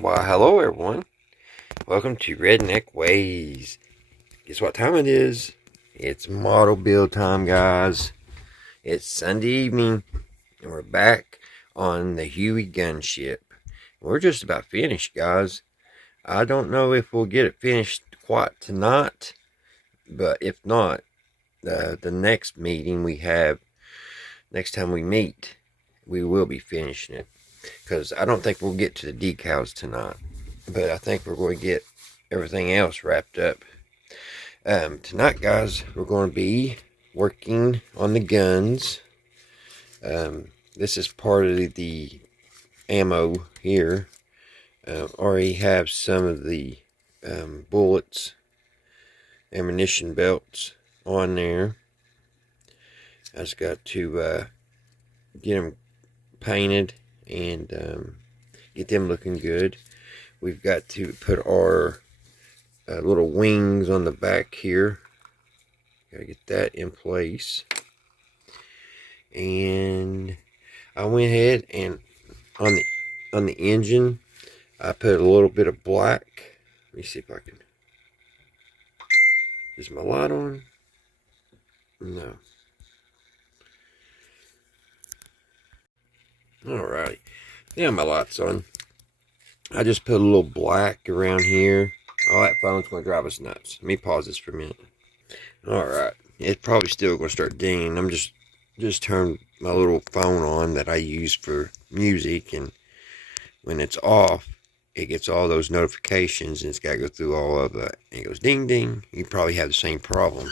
Why, hello everyone. Welcome to Redneck Ways. Guess what time it is? It's model build time, guys. It's Sunday evening, and we're back on the HUEY gunship. We're just about finished, guys. I don't know if we'll get it finished quite tonight, but if not, the next meeting we have, next time we meet, we will be finishing it. Because I don't think we'll get to the decals tonight, but I think we're going to get everything else wrapped up. Tonight, guys, we're going to be working on the guns. This is part of the ammo here. Already have some of the bullets, ammunition belts on there. I just got to get them painted and get them looking good. We've got to put our little wings on the back here. Gotta get that in place. And I went ahead and on the engine, I put a little bit of black. Let me see if I can. Is my light on? No. Alrighty. Yeah, my light's on. I just put a little black around here. Oh, that phone's going to drive us nuts. Let me pause this for a minute. Alright. It's probably still going to start dinging. I'm just turned my little phone on that I use for music, and when it's off, it gets all those notifications, and it's got to go through all of it. And it goes ding ding. You probably have the same problem.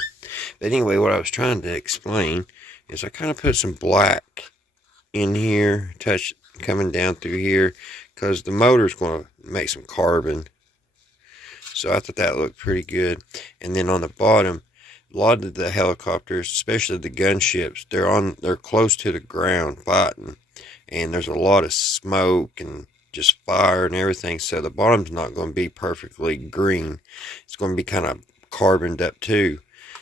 But anyway, what I was trying to explain is I kind of put some black in here, touch coming down through here, because the motor's going to make some carbon. So I thought that looked pretty good. And then on the bottom, a lot of the helicopters, especially the gunships, they're close to the ground fighting, and there's a lot of smoke and just fire and everything. So the bottom's not going to be perfectly green. It's going to be kind of carboned up too.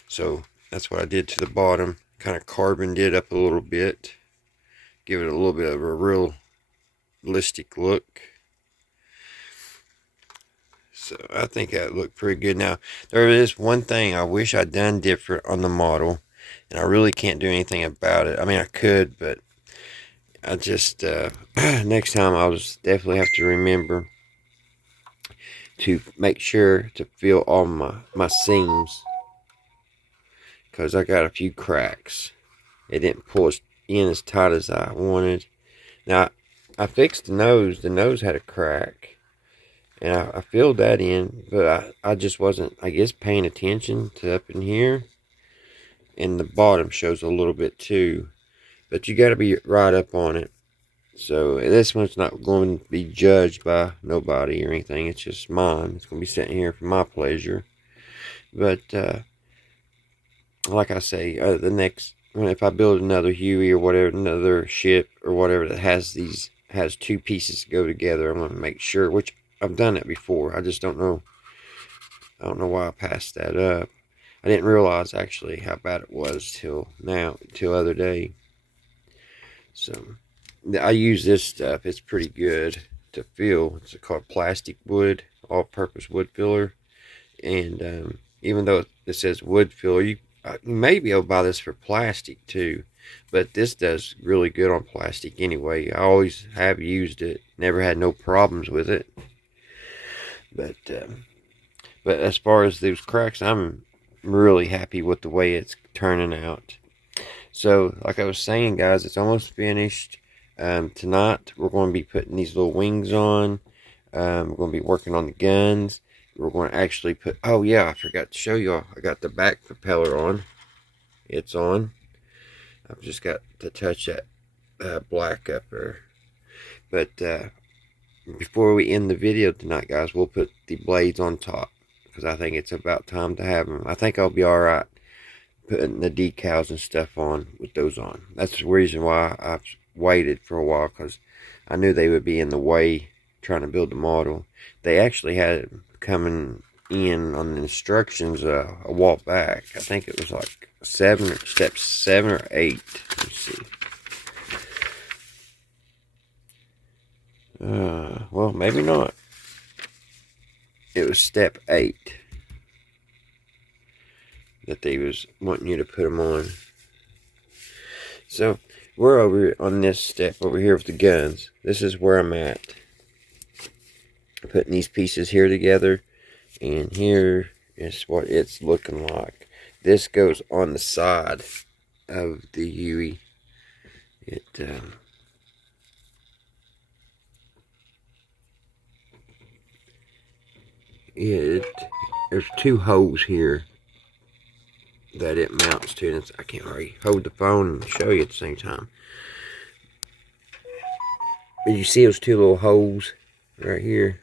So that's what I did to the bottom. Kind of carboned it up a little bit. Give it a little bit of a realistic look. So I think that looked pretty good. Now, there is one thing I wish I'd done different on the model, and I really can't do anything about it. I mean, I could, but I just, next time I'll just definitely have to remember to make sure to fill all my seams, because I got a few cracks. It didn't pull in as tight as I wanted. Now, I fixed the nose. The nose had a crack, and I filled that in, but I just wasn't, I guess, paying attention to up in here. And the bottom shows a little bit too, but you got to be right up on it. So this one's not going to be judged by nobody or anything. It's just mine. It's going to be sitting here for my pleasure. But like I say, the next, if I build another HUEY or whatever, another ship or whatever that has two pieces to go together, I'm going to make sure, which I've done it before. I just don't know. I don't know why I passed that up. I didn't realize actually how bad it was till other day. So I use this stuff. It's pretty good to fill. It's called plastic wood, all-purpose wood filler. And even though it says wood filler, you may be able to buy this for plastic too, but this does really good on plastic anyway. I always have used it, never had no problems with it. But as far as those cracks, I'm really happy with the way it's turning out. So like I was saying, guys, it's almost finished. Tonight we're going to be putting these little wings on. We're going to be working on the guns. We're going to actually put, oh yeah, I forgot to show y'all, I got the back propeller on. It's on. I've just got to touch that black up there. But before we end the video tonight, guys, we'll put the blades on top, because I think it's about time to have them. I think I'll be alright putting the decals and stuff on with those on. That's the reason why I've waited for a while, because I knew they would be in the way trying to build the model. They actually had it coming in on the instructions a while back. I think it was like step 7 or 8. Let's see. Well, maybe not. it was step 8 that they was wanting you to put them on. So we're over on this step over here with the guns. This is where I'm at. Putting these pieces here together, and here is what it's looking like. This goes on the side of the HUEY. There's 2 holes here that it mounts to. I can't really hold the phone and show you at the same time. But you see those 2 little holes right here?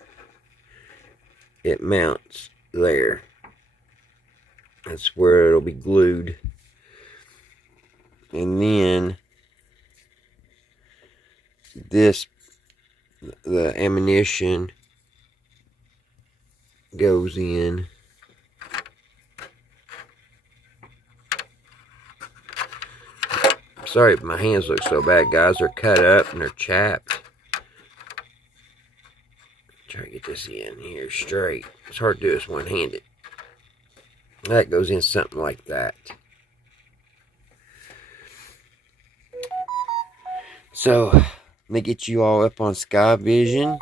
It mounts there. That's where it'll be glued. And then the ammunition goes in. Sorry if my hands look so bad, guys. They're cut up and they're chapped. Try to get this in here straight. It's hard to do this one-handed. That goes in something like that. So, let me get you all up on Sky Vision,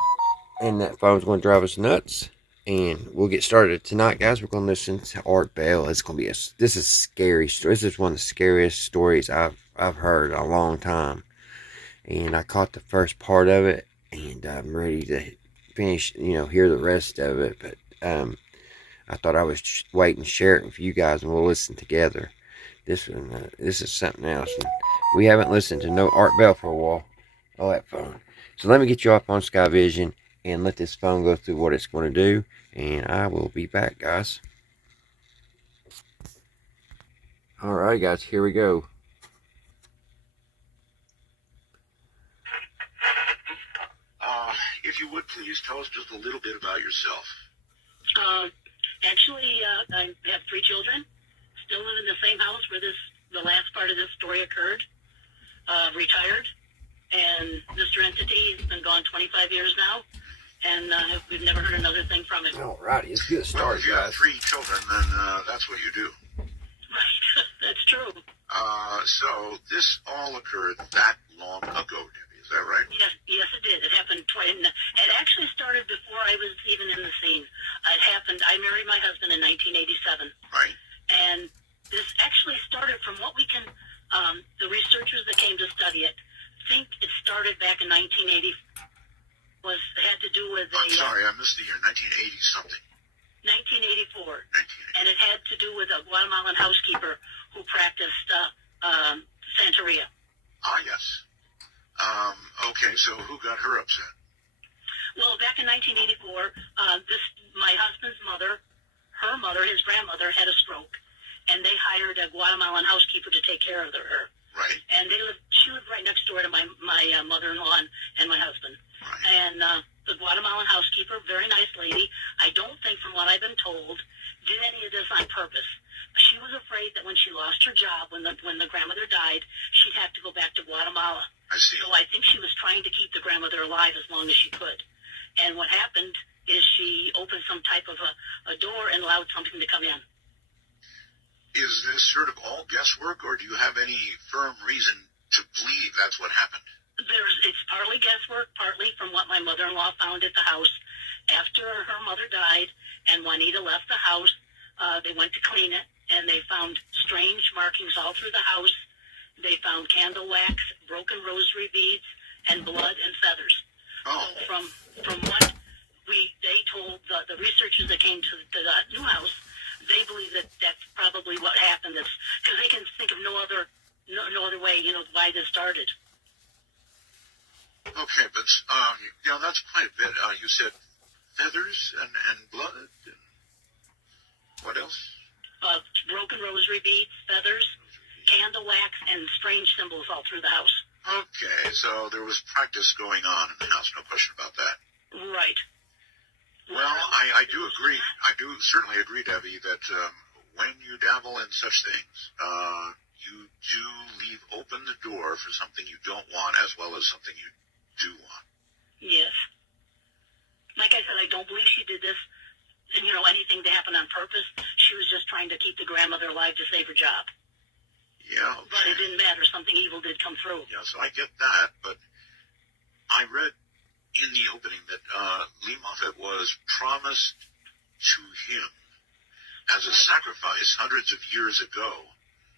and that phone's going to drive us nuts. And we'll get started tonight, guys. We're going to listen to Art Bell. It's going to be this is scary story. This is one of the scariest stories I've heard in a long time. And I caught the first part of it, and I'm ready to finish, hear the rest of it. But I thought I was waiting to share it with you guys, and we'll listen together. This is something else. And we haven't listened to no Art Bell for a while. Oh, that phone. So let me get you up on Sky Vision and let this phone go through what it's going to do, and I will be back, guys. Alright, guys, here we go. If you would please tell us just a little bit about yourself. Actually, I have 3 children. Still live in the same house where the last part of this story occurred. Retired, and Mr. Entity has been gone 25 years now, and we've never heard another thing from him. Alrighty, it's good start, if you have 3 children, then that's what you do. Right, that's true. So this all occurred that long ago, Debbie, is that right? Yes, it did. It happened twice. It actually started before I was even in the scene. It happened. I married my husband in 1987. Right. And this actually started from what we can, the researchers that came to study it think it started back in 1980. It had to do with I'm sorry, I missed the year, 1980 something. 1984. And it had to do with a Guatemalan housekeeper who practiced Santeria. Ah, yes. Okay, so who got her upset? Well, back in 1984, my husband's mother, her mother, his grandmother, had a stroke, and they hired a Guatemalan housekeeper to take care of her. Right. And she lived right next door to my mother-in-law and my husband. Right. And the Guatemalan housekeeper, very nice lady, I don't think, from what I've been told, did any of this on purpose. She was afraid that when she lost her job, when the grandmother died, she'd have to go back to Guatemala. I see. So I think she was trying to keep the grandmother alive as long as she could. And what happened is she opened some type of a door and allowed something to come in. Is this sort of all guesswork, or do you have any firm reason to believe that's what happened? It's partly guesswork, partly from what my mother-in-law found at the house. After her mother died and Juanita left the house, they went to clean it, and they found strange markings all through the house. They found candle wax, broken rosary beads, and blood and feathers. Oh. So from what they told the researchers that came to the new house, they believe that that's probably what happened. Because they can think of no other way, why this started. Okay, but that's quite a bit. You said feathers and blood. And what else? Broken rosary beads, feathers, candle wax, and strange symbols all through the house. Okay, so there was practice going on in the house, no question about that. Right. Well, I do agree. I do certainly agree, Debbie, that when you dabble in such things, you do leave open the door for something you don't want as well as something you do want. Yes. Like I said, I don't believe she did this anything to happen on purpose. She was just trying to keep the grandmother alive to save her job. Yeah. Okay. But it didn't matter. Something evil did come through. Yeah, so I get that, but I read in the opening that Lee Moffat was promised to him as a sacrifice hundreds of years ago.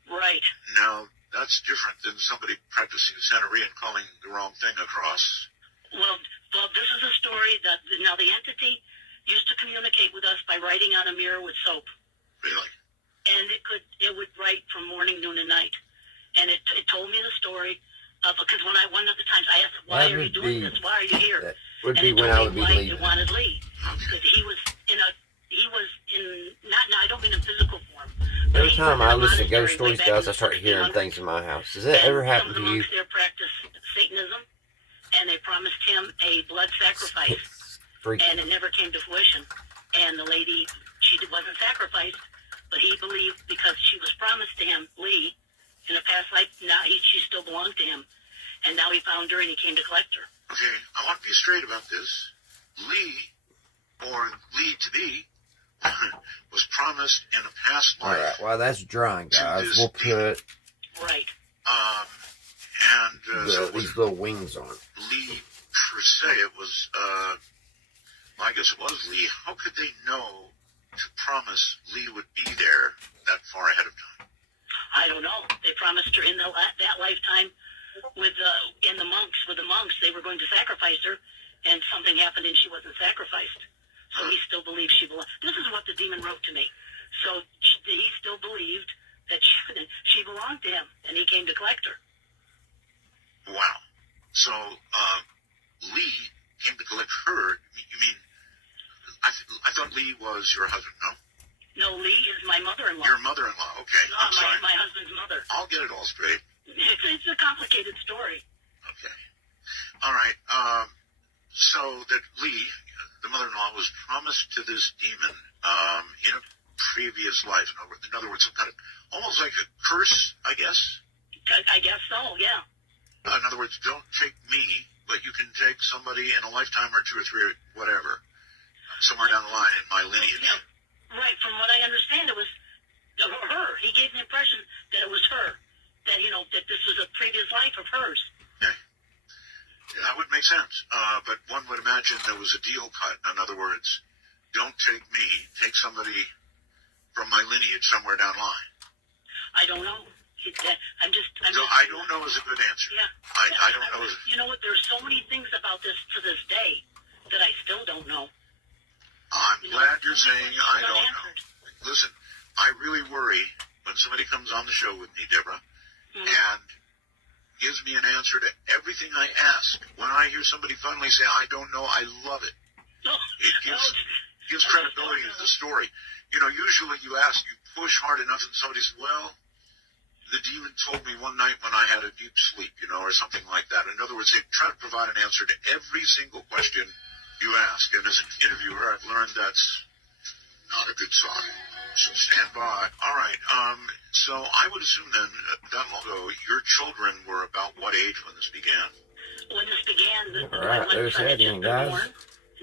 Right. Now, that's different than somebody practicing Santeria and calling the wrong thing across. Well, this is a story that now the entity used to communicate with us by writing on a mirror with soap. Really? And it would write from morning, noon, and night. And it told me the story because one of the times I asked, why are you doing this? Why are you here? That would and be when I would be leaving. It wanted Lee because he was in not I don't mean in physical form. Every time I listen to ghost stories, guys, I start hearing things in my house. Does that ever happen to you? Some of the monks there practice Satanism, and they promised him a blood sacrifice, and it never came to fruition. And the lady, she wasn't sacrificed, but he believed because she was promised to him, Lee, in a past life, she still belonged to him. And now he found her and he came to collect her. Okay, I want to be straight about this. Lee, or Lee to be, was promised in a past life. Alright, well, that's drawing, guys. We'll put right. these little wings on. Lee, per se, it was, well, I guess it was Lee. How could they know to promise Lee would be there that far ahead of time? I don't know. They promised her in that lifetime with the monks, they were going to sacrifice her, and something happened and she wasn't sacrificed. So he still believes she belonged. This is what the demon wrote to me. So he still believed that she belonged to him, and he came to collect her. Wow. So Lee came to collect her. You mean, I thought Lee was your husband, no? No, Lee is my mother-in-law. Your mother-in-law, okay. I'm sorry. My husband's mother. I'll get it all straight. It's a complicated story. Okay. All right. So that Lee, the mother-in-law, was promised to this demon in a previous life. In other words, some kind of, almost like a curse, I guess? I guess so, yeah. In other words, don't take me, but you can take somebody in a lifetime or two or three or whatever, somewhere down the line in my lineage. Yeah. Right, from what I understand, it was her. He gave the impression that it was her, that this was a previous life of hers. Okay. Yeah, that would make sense. But one would imagine there was a deal cut. In other words, don't take me, take somebody from my lineage somewhere down the line. I don't know. I don't know is a good answer. Yeah. I don't know. You know what? There's so many things about this to this day that I still don't know. I'm glad you're saying I don't know. Listen, I really worry when somebody comes on the show with me, Deborah, and gives me an answer to everything I ask. When I hear somebody finally say, I don't know, I love it. It gives credibility to the story. Usually you push hard enough and somebody says, well, the demon told me one night when I had a deep sleep, or something like that. In other words, they try to provide an answer to every single question you ask. And as an interviewer, I've learned that's not a good sign. So stand by. All right. So I would assume then, that long ago, your children were about what age when this began? When this began, all right, there's that again, guys. Born,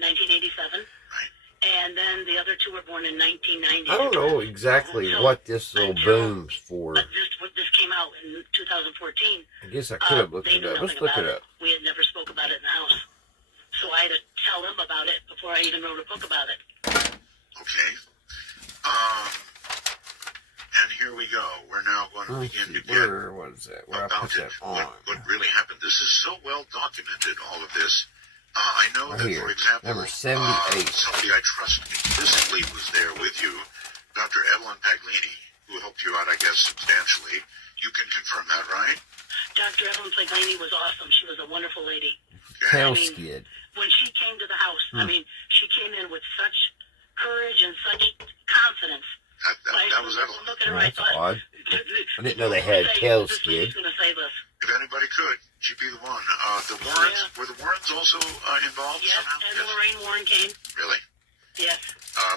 1987. Right. And then the other two were born in 1990. I don't know exactly what this little boom's for. This came out in 2014. I guess I could have looked it up. Let's look it up. We had never spoke about it in the house. So I had to tell them about it before I even wrote a book about it. Okay. And here we go. We're now going to begin to get what is that? Where I put that on. What really happened. This is so well documented, all of this. I know that, for example, number 78. Somebody I trust implicitly was there with you, Dr. Evelyn Paglini, who helped you out, I guess, substantially. You can confirm that, right? Dr. Evelyn Paglini was awesome. She was a wonderful lady. Tail skid. When she came to the house, she came in with such courage and such confidence. That was Evelyn. Look at her, That's odd. I didn't know they had tail skid. Going to save us. If anybody could, she'd be the one. The Warrens, were the Warrens also involved yes, somehow? And Lorraine Warren came. Really? Yes.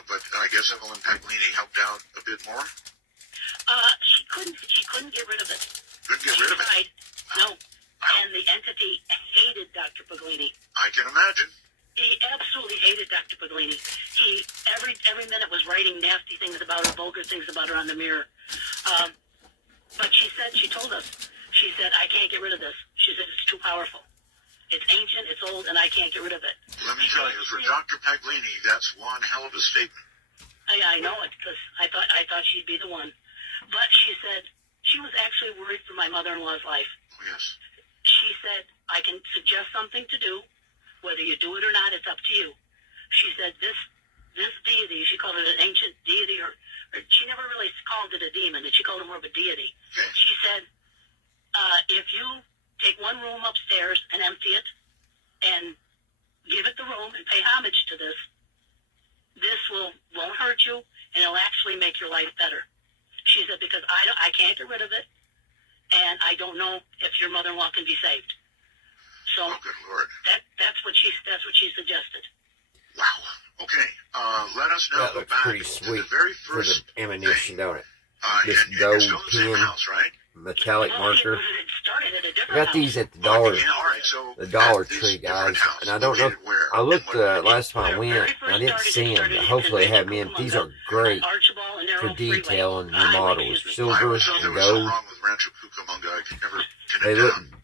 But I guess Evelyn Paglini helped out a bit more? She couldn't get rid of it. Couldn't get rid of it? No. And the entity hated Dr. Paglini. I can imagine. absolutely hated Dr. Paglini. He every minute was writing nasty things about her, vulgar things about her on the mirror. But she told us, she said, I can't get rid of this. She said, it's too powerful. It's ancient, it's old, and I can't get rid of it. Let me tell you, for Dr. Paglini, that's one hell of a statement. I know it, because I thought she'd be the one. But she said, she was actually worried for my mother-in-law's life. Oh, yes. She said, I can suggest something to do. Whether you do it or not, it's up to you. She said, this deity, she called it an ancient deity, or she never really called it a demon, she called it more of a deity. Okay. She said, if you take one room upstairs and empty it and give it the room and pay homage to this won't hurt you, and it'll actually make your life better. She said, because I can't get rid of it, and I don't know if your mother-in-law can be saved. So oh, good Lord. that's what she suggested. Wow. Okay. Let us know. That looks back pretty to sweet the very for first the ammunition, don't it? This and gold it's still the same pin. house, right? Metallic marker. It started at a I different got these house. at the Dollar, Yeah, all right. So the Dollar at this Tree, different guys. house, And I don't know. located where? I looked And what- last time I went, and I didn't see them. But hopefully, they have them in. These are great for detail and remodels, I silver always thought there and was something gold. wrong with Rancho Cucamonga. I could never They connect look down.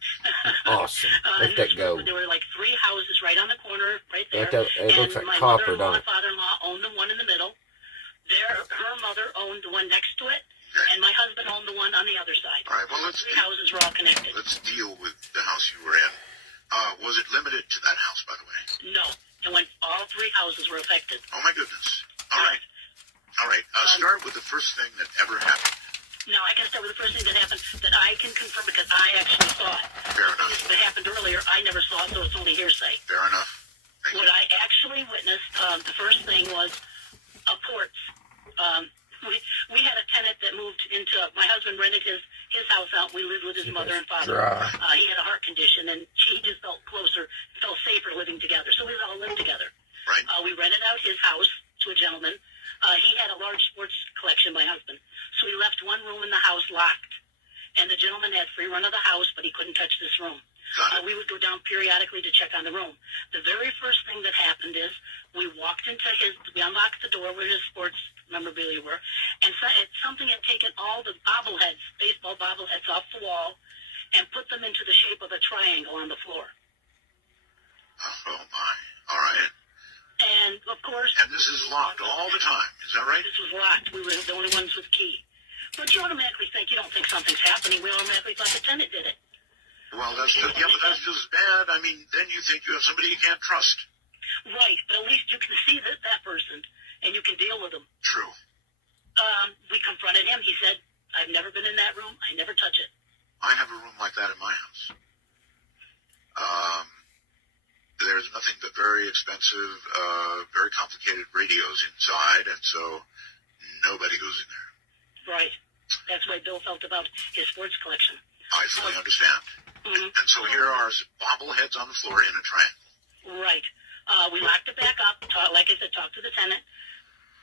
awesome. Look at that gold. There were like 3 houses right on the corner, right there. It looks like and my copper, mother-in-law don't and it? father-in-law owned the one in the middle. Her mother owned the one next to it, and my husband owned the one on the other side. All right. Well, let's 3 houses were all connected. deal with the house you were in. Was it limited to that house, by the way? No, and when all 3 houses were affected. Oh my goodness. All right. All right. Start with the first thing that ever happened. Now, I can start with the first thing that happened that I can confirm because I actually saw it. Fair enough. If it happened earlier, I never saw it, so it's only hearsay. Fair enough. Thank What you. I actually witnessed, the first thing was a porch. We had a tenant that moved into, my husband rented his house out. We lived with his mother and father. He had a heart condition, and he just felt closer, felt safer living together. So we all lived together. Right. We rented out his house to a gentleman. He had a large sports collection, my husband. So we left one room in the house locked. And the gentleman had free run of the house, but he couldn't touch this room. We would go down periodically to check on the room. The very first thing that happened is we unlocked the door where his sports memorabilia were, and something had taken all the bobbleheads, baseball bobbleheads off the wall, and put them into the shape of a triangle on the floor. Oh my. All right. And of course, And this is locked all the time. Is that right? this was locked. We were the only ones with key. But you automatically think, you don't think something's happening. We automatically thought the tenant did it. Well, but that's just bad. I mean, then you think you have somebody you can't trust. Right, but at least you can see that person, and you can deal with them. True. We confronted him. He said, I've never been in that room. I never touch it. I have a room like that in my house. There's nothing but very expensive, very complicated radios inside, and so nobody goes in there. Right. That's the way Bill felt about his sports collection. I fully understand. Mhm. And so here are bobbleheads on the floor in a triangle. Right. We locked it back up. Like I said, talked to the tenant.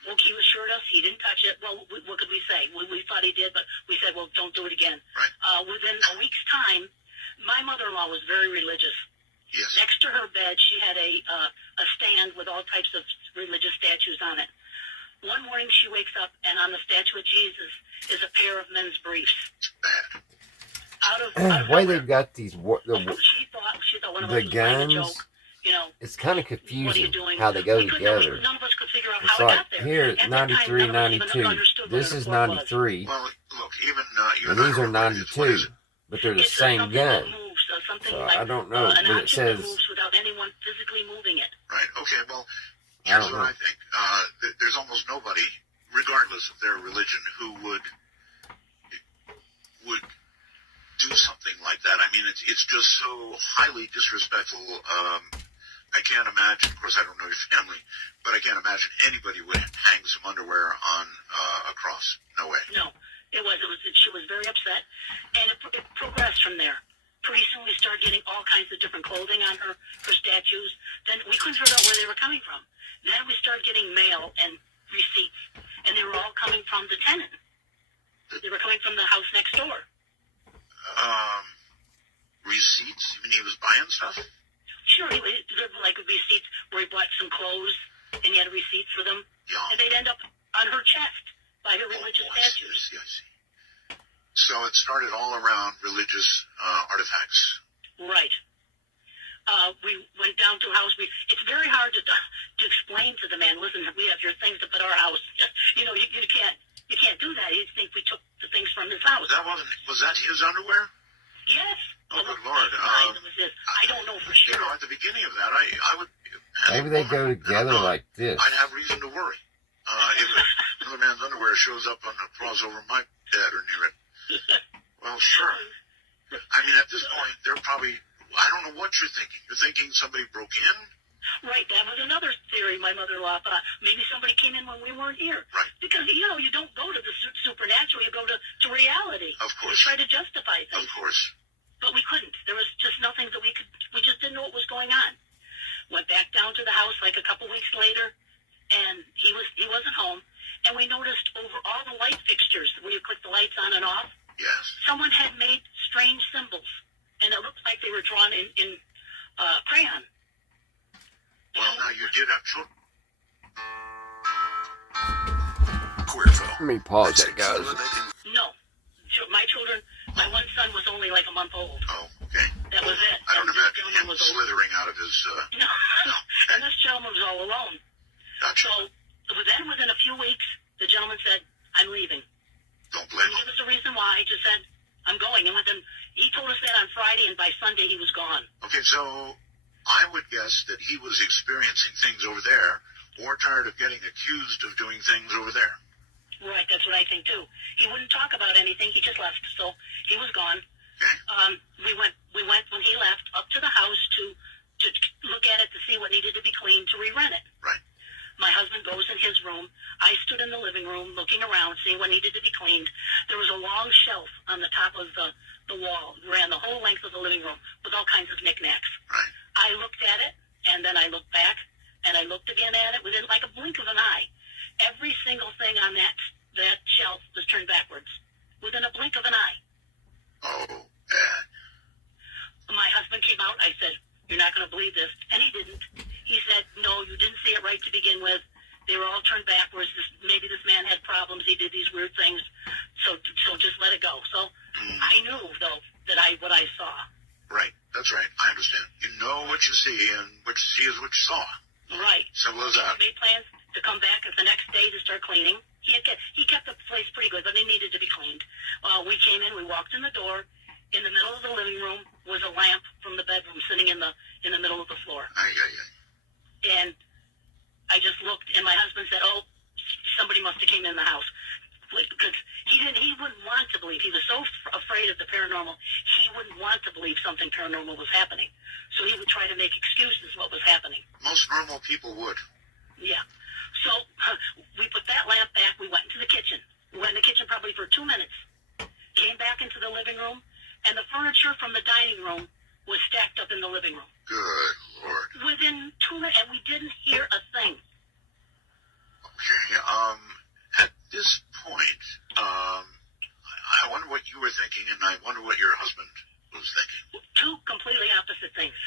Well, he assured us he didn't touch it. Well, what could we say? We thought he did, but we said, well, don't do it again. Right. Within a week's time, my mother-in-law was very religious. Yes. Next to her bed, she had a stand with all types of religious statues on it. One morning, she wakes up, and on the statue of Jesus is a pair of men's briefs. Bad. Out of Why nowhere. they've got these She thought one of us the was playing a guns? joke. You know, It's kind of what are you confusing doing? how they go We couldn't- we- together. None of us could figure out It's how it like got there. here At it's that time, 93, none of us even 92. understood what This a is report was. 93, Well, look, even you and and I these are what it is. 92. But they're the It's same something that gun. moves, something So like, I don't know, an but it object that says moves without anyone physically moving it. Right. Okay. Well, I here's don't what know. I think. There's almost nobody, regardless of their religion, who would do something like that. I mean, it's just so highly disrespectful. I can't imagine. Of course, I don't know your family, but I can't imagine anybody would hang some underwear on a cross. No way. No, it was. She was very upset, and it progressed from there. Pretty soon, we started getting all kinds of different clothing on her statues. Then we couldn't figure out where they were coming from. Then we started getting mail and receipts, and they were all coming from the tenant. They were coming from the house next door. Receipts? You mean he was buying stuff? Sure, there were like receipts where he bought some clothes and he had a receipt for them. Yeah. And they'd end up on her chest by her religious statues. I see. So it started all around religious artifacts. Right. We went down to a house. It's very hard to explain to the man, listen, we have your things up at our house. You know, you can't do that. He'd think we took the things from his house. Was that his underwear? Yes. Oh, good Lord. I don't know for sure. You know, at the beginning of that, I would... Maybe they go together like this. I'd have reason to worry. If another man's underwear shows up on the cross over my bed or near it. Well, sure. I mean, at this point, they're probably... I don't know what you're thinking. You're thinking somebody broke in? Right, that was another theory my mother-in-law thought. Maybe somebody came in when we weren't here. Right. Because, you know, you don't go to the supernatural, you go to reality. Of course. You try to justify things. Of course. But we couldn't. There was just nothing that we just didn't know what was going on. Went back down to the house like a couple weeks later, and he wasn't home, and we noticed over all the light fixtures, where you click the lights on and off, Yes. someone had made strange symbols, and it looked like they were drawn in crayon. Well, now you did have children. Let me pause that, guys. No. My children, my one son was only like a month old. Oh, okay. That was it. I don't And imagine this gentleman him was slithering out of his... No. And this gentleman was all alone. Gotcha. So then within a few weeks, the gentleman said, I'm leaving. Don't blame Didn't him. give us a reason why. He just said, I'm going. And he told us that on Friday, and by Sunday he was gone. Okay, so I would guess that he was experiencing things over there, or tired of getting accused of doing things over there. Right, that's what I think too. He wouldn't talk about anything. He just left, so he was gone. Okay. We went when he left up to the house to look at it to see what needed to be cleaned to re-rent it. Right. My husband goes in his room. I stood in the living room looking around, seeing what needed to be cleaned. There was a long shelf on the top of the wall, ran the whole length of the living room with all kinds of knickknacks. Right. I looked at it, and then I looked back, and I looked again at it within like a blink of an eye. Every single thing on that shelf was turned backwards within a blink of an eye. Oh, My husband came out. I said, you're not going to believe this. And he didn't. He said, no, you didn't see it right to begin with. They were all turned backwards. Maybe this man had problems. He did these weird things. So just let it go. So I knew, though, what I saw. Right. That's right. I understand. You know what you see, and what you see is what you saw. Right. Simple as that. He made plans to come back the next day to start cleaning. He kept the place pretty good, but it needed to be cleaned. We came in. We walked in the door. In the middle of the living room was a lamp from the bedroom sitting in the middle of the floor. And I just looked, and my husband said, "Oh, somebody must have came in the house," because he wouldn't want to believe. He was so afraid of the paranormal, he wouldn't want to believe something paranormal was happening. So he would try to make excuses what was happening. Most normal people would. Yeah. So we put that lamp back. We went into the kitchen. We went in the kitchen probably for 2 minutes. Came back into the living room, and the furniture from the dining room was stacked up in the living room. Good Lord. Within 2 minutes, and we didn't hear a thing. Okay. At this point, I wonder what you were thinking, and I wonder what your husband was thinking. Two completely opposite things.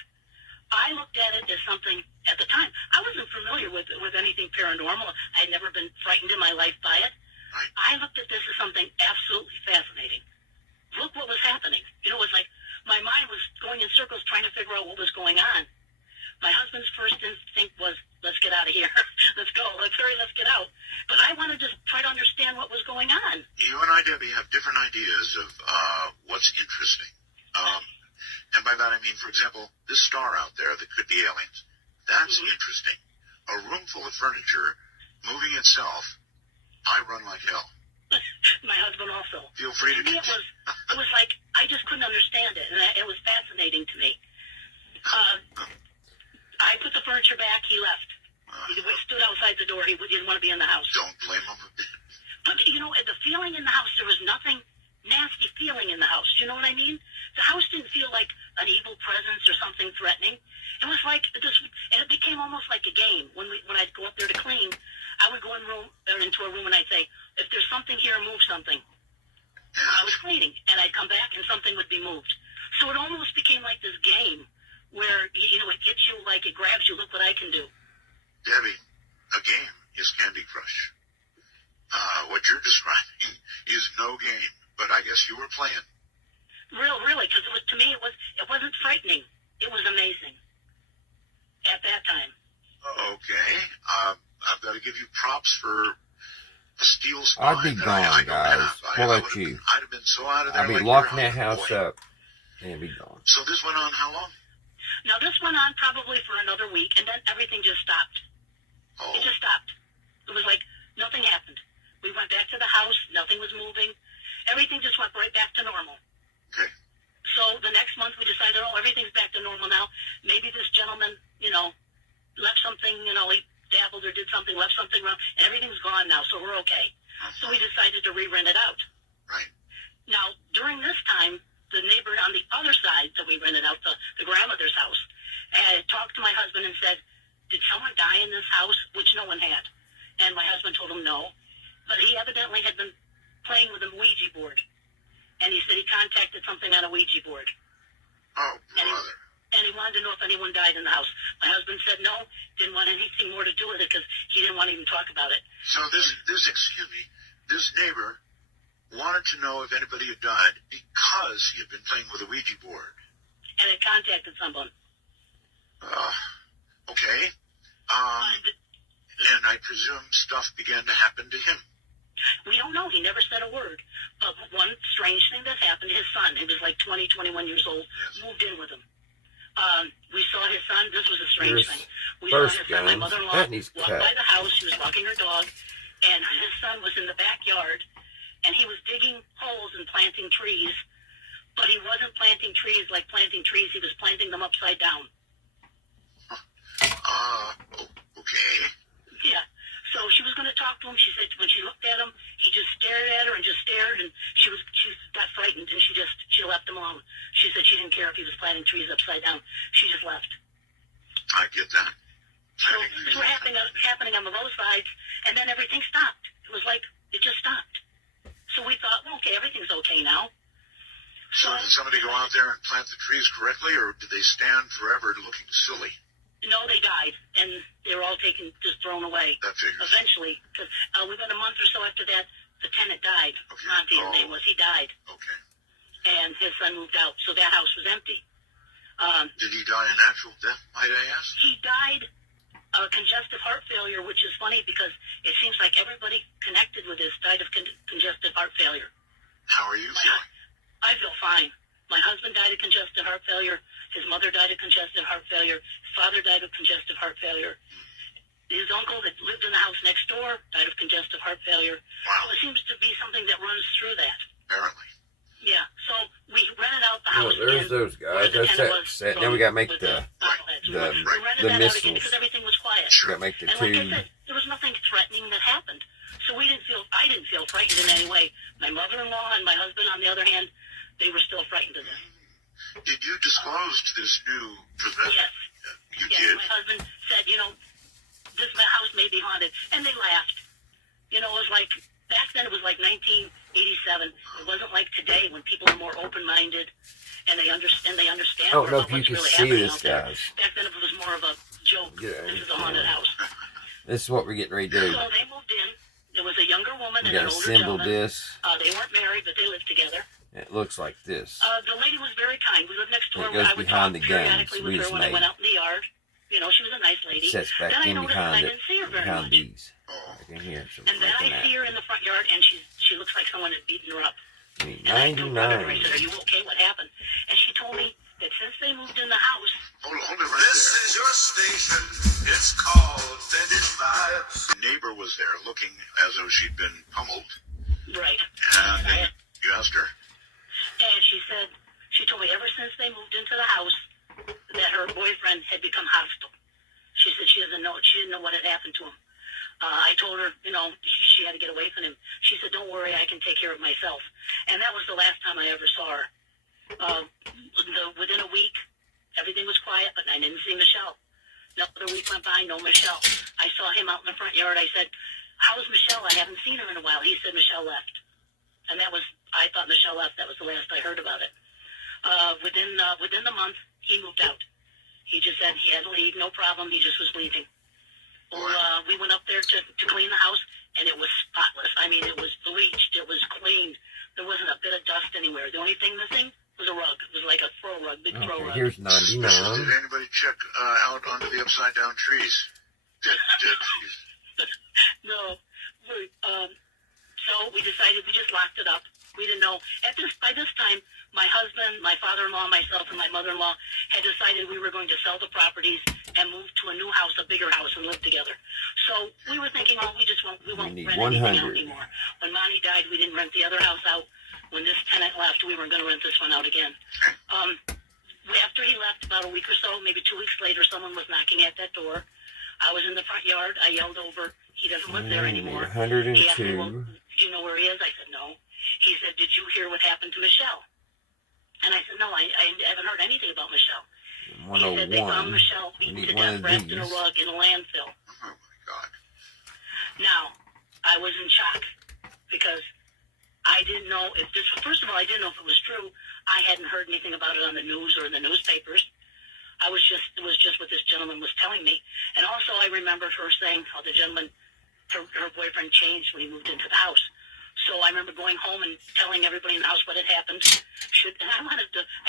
I looked at it as something, at the time, I wasn't familiar with anything paranormal. I had never been frightened in my life by it. Right. I looked at this as something absolutely fascinating. Look what was happening. You know, it was like my mind was going in circles trying to figure out what was going on. My husband's first instinct was, let's get out of here. Let's go. Let's hurry. Let's get out. But I wanted to try to understand what was going on. You and I, Debbie, have different ideas of what's interesting. And by that I mean, for example, this star out there that could be aliens. That's interesting. A room full of furniture moving itself. I run like hell. My husband also. Feel free to me, it was like I just couldn't understand it, and it was fascinating to me. I put the furniture back. He left. He stood outside the door. He didn't want to be in the house. Don't blame him. But, you know, the feeling in the house, there was nothing nasty feeling in the house. Do you know what I mean? The house didn't feel like an evil presence or something threatening. It was like this, and it became almost like a game. When I'd go up there to clean, I would go into a room and I'd say, if there's something here, move something. I was cleaning, and I'd come back and something would be moved. So it almost became like this game where, it gets you, like it grabs you. Look what I can do. Debbie, a game is Candy Crush. What you're describing is no game, but I guess you were playing. Really, because to me, it wasn't frightening. It was amazing at that time. Okay. I've got to give you props for a steel spine. I'd be that gone, I don't guys. have. What about you? I'd have been so out of there. I'd be like locking you're that house boy. up and be gone. So this went on how long? Now, this went on probably for another week, and then everything just stopped. Oh, It just stopped. It was like nothing happened. We went back to the house. Nothing was moving. Everything just went right back to normal. okay. So the next month we decided, everything's back to normal now. Maybe this gentleman, left something, he dabbled or did something, left something around, and everything's gone now, so we're okay. So we decided to re-rent it out. Right. Now, during this time, the neighbor on the other side that we rented out, the grandmother's house, had talked to my husband and said, did someone die in this house? Which no one had. And my husband told him no. But he evidently had been playing with a Ouija board. And he said he contacted something on a Ouija board. Oh, brother. And he wanted to know if anyone died in the house. My husband said no, didn't want anything more to do with it because he didn't want to even talk about it. So this neighbor wanted to know if anybody had died because he had been playing with a Ouija board. And it contacted someone. Okay. And I presume stuff began to happen to him. We don't know. He never said a word. But one strange thing that happened, his son, he was like 20, 21 years old, moved in with him. We saw his son. This was a strange thing. We saw his son. My mother-in-law walked by the house. She was walking her dog, and his son was in the backyard, and he was digging holes and planting trees, but he wasn't planting trees like planting trees. He was planting them upside down. Okay. Yeah. So she was going to talk to him. She said when she looked at him, he just stared at her and just stared, and she got frightened, and she left him alone. She said she didn't care if he was planting trees upside down. She just left. I get that. So things were happening on the roadsides, and then everything stopped. It was like it just stopped. So we thought, well, okay, everything's okay now. So did somebody go out there and plant the trees correctly, or did they stand forever looking silly? No, they died, and they were all just thrown away. That figures. Eventually, because within a month or so after that, the tenant died. Okay. Monty, his name was. He died. Okay. And his son moved out, so that house was empty. Did he die a natural death, might I ask? He died of congestive heart failure, which is funny because it seems like everybody connected with this died of congestive heart failure. How are you feeling? I feel fine. My husband died of congestive heart failure. His mother died of congestive heart failure. His father died of congestive heart failure. His uncle that lived in the house next door died of congestive heart failure. Wow. So it seems to be something that runs through that. Apparently. Yeah. So we rented out the house. There's those guys. That's that. Now we got to make the we rented that out again because everything was quiet. Got to make the And like I said, there was nothing threatening that happened. So I didn't feel frightened in any way. My mother-in-law and my husband, on the other hand, they were still frightened of them. Did you disclose to this new possessor? Yes. You yes, did? My husband said, this house may be haunted. And they laughed. It was like, back then it was like 1987. It wasn't like today when people are more open-minded and they understand I don't know if you can really see this, there. guys. Back then it was more of a joke. Yeah, This is a haunted house. This is what we're getting ready to do. So they moved in. There was a younger woman We and got an to older assemble gentleman. this. They weren't married, but they lived together. It looks like this. The lady was very kind. We lived next door. It goes I would behind talk the guns. periodically with We her just when I made went out in the yard. She was a nice lady. It sets back then I in noticed behind I it. didn't see her very Behind much. these. Oh. I can hear some And then I like see her in the front yard, and she looks like someone had beaten her up. that. And I told her, I 99. said, "Are you okay? What happened?" And she told me that since they moved in the house, Hold it right This there. is your station. It's called Vintage Vibes. The neighbor was there looking as though she'd been pummeled. right? And you asked her? And she told me ever since they moved into the house that her boyfriend had become hostile. She said she didn't know what had happened to him. I told her, she had to get away from him. She said, "Don't worry, I can take care of myself." And that was the last time I ever saw her. Within a week, everything was quiet, but I didn't see Michelle. Another week went by, no Michelle. I saw him out in the front yard. I said, "How's Michelle? I haven't seen her in a while." He said Michelle left. And I thought Michelle left. That was the last I heard about it. Within the month, he moved out. He just said he had to leave, no problem. He just was leaving. Well, Boy. we went up there to clean the house, and it was spotless. I mean, it was bleached. It was cleaned. There wasn't a bit of dust anywhere. The only thing missing was a rug. It was like a throw rug, big throw Okay, rug. here's Suspicious. 99. Did anybody check out onto the upside down trees? Dead trees. No. So we decided we just locked it up. We didn't know. By this time, my husband, my father-in-law, myself, and my mother-in-law had decided we were going to sell the properties and move to a new house, a bigger house, and live together. So we were thinking, oh, we won't need rent anything 100. out anymore. When Monty died, we didn't rent the other house out. When this tenant left, we weren't going to rent this one out again. After he left, about a week or so, maybe 2 weeks later, someone was knocking at that door. I was in the front yard. I yelled over. He doesn't live there anymore. He asked me, well, 102. do you know where he is? I said, no. He said, did you hear what happened to Michelle? And I said, no, I haven't heard anything about Michelle. He said they found 101. Michelle We beaten need to one death, of wrapped in a these. rug in a landfill. Oh my God. Now, I was in shock because I didn't know if this was, first of all, I didn't know if it was true. I hadn't heard anything about it on the news or in the newspapers. It was just what this gentleman was telling me. And also I remembered her saying how the gentleman, her boyfriend changed when he moved into the house. So I remember going home and telling everybody in the house what had happened. And I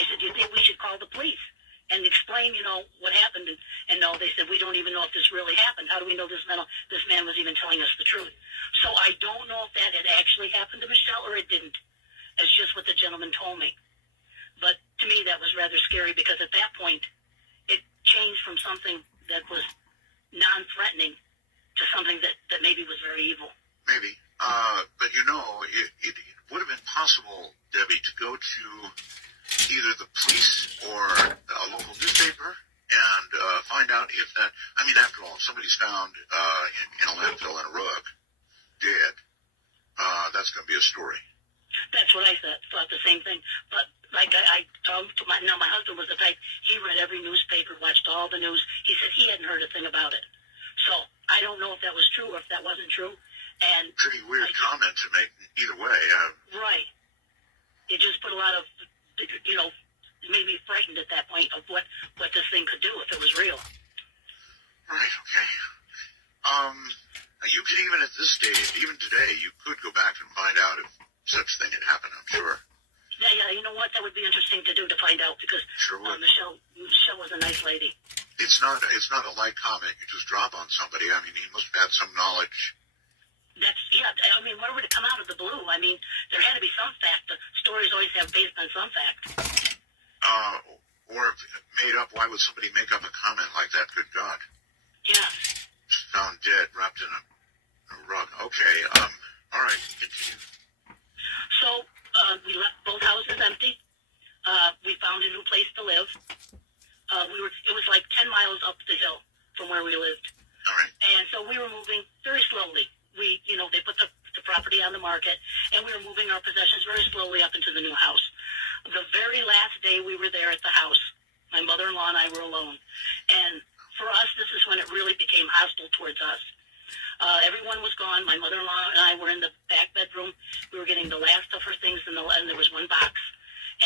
said, do you think we should call the police and explain, what happened? And no, they said, we don't even know if this really happened. How do we know this man was even telling us the truth? So I don't know if that had actually happened to Michelle or it didn't. It's just what the gentleman told me. But to me, that was rather scary because at that point, it changed from something that was non-threatening to something that maybe was very evil. Maybe. But it would have been possible, Debbie, to go to either the police or a local newspaper and find out if that, after all, if somebody's found in a landfill in a rug, dead, that's going to be a story. That's what I thought the same thing. But like I talked to my husband was the type, he read every newspaper, watched all the news. He said he hadn't heard a thing about it. So I don't know if that was true or if that wasn't true. And Pretty weird comment to make either way. Right. It just put a lot of, it made me frightened at that point of what this thing could do if it was real. Right, okay. You could even at this stage, even today, you could go back and find out if such thing had happened, I'm sure. Yeah, you know what? That would be interesting to do to find out because Sure would. Michelle was a nice lady. It's not a light comment you just drop on somebody. He must have had some knowledge. Where would it come out of the blue? There had to be some fact. The stories always have based on some fact. Or if made up, why would somebody make up a comment like that? Good God. Yeah. Found dead, wrapped in a rug. Okay, all right, continue. So we left both houses empty. We found a new place to live. It was like 10 miles up the hill from where we lived. All right. And so we were moving very slowly. They put the property on the market, and we were moving our possessions very slowly up into the new house. The very last day we were there at the house, my mother-in-law and I were alone. And for us, this is when it really became hostile towards us. Everyone was gone. My mother-in-law and I were in the back bedroom. We were getting the last of her things, and there was one box.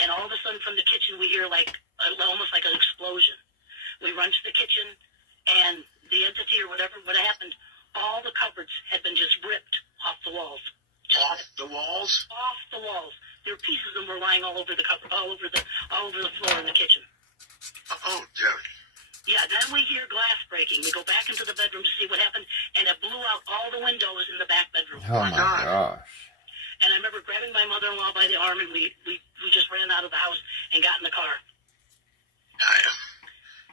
And all of a sudden from the kitchen, we hear almost like an explosion. We run to the kitchen, and the entity or whatever, what happened, all the cupboards had been just ripped off the walls. Off the walls? Off the walls. There were pieces of them were lying all over the cupboard, all over the floor in the kitchen. Oh, Debbie. Yeah, then we hear glass breaking. We go back into the bedroom to see what happened, and it blew out all the windows in the back bedroom. Oh my gosh. And I remember grabbing my mother-in-law by the arm, and we just ran out of the house and got in the car.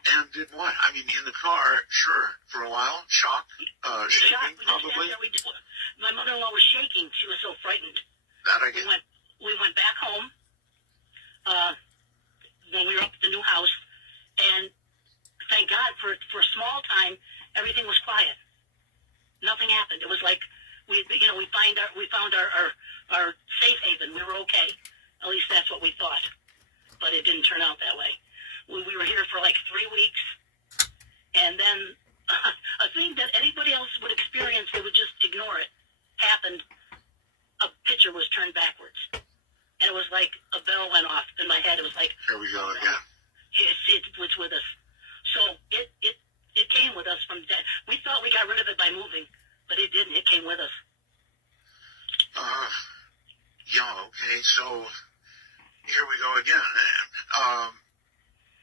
And did what? In the car, sure, for a while, shock, shaking, probably. My mother-in-law was shaking. She was so frightened. That I get. We went back home when we were up at the new house, and thank God for a small time, everything was quiet. Nothing happened. It was like we found our safe haven. We were okay. At least that's what we thought. But it didn't turn out that way. We were here for like 3 weeks, and then a thing that anybody else would experience, they would just ignore it, happened. A picture was turned backwards, and it was like a bell went off in my head. It was like, Here we go again. It was with us. So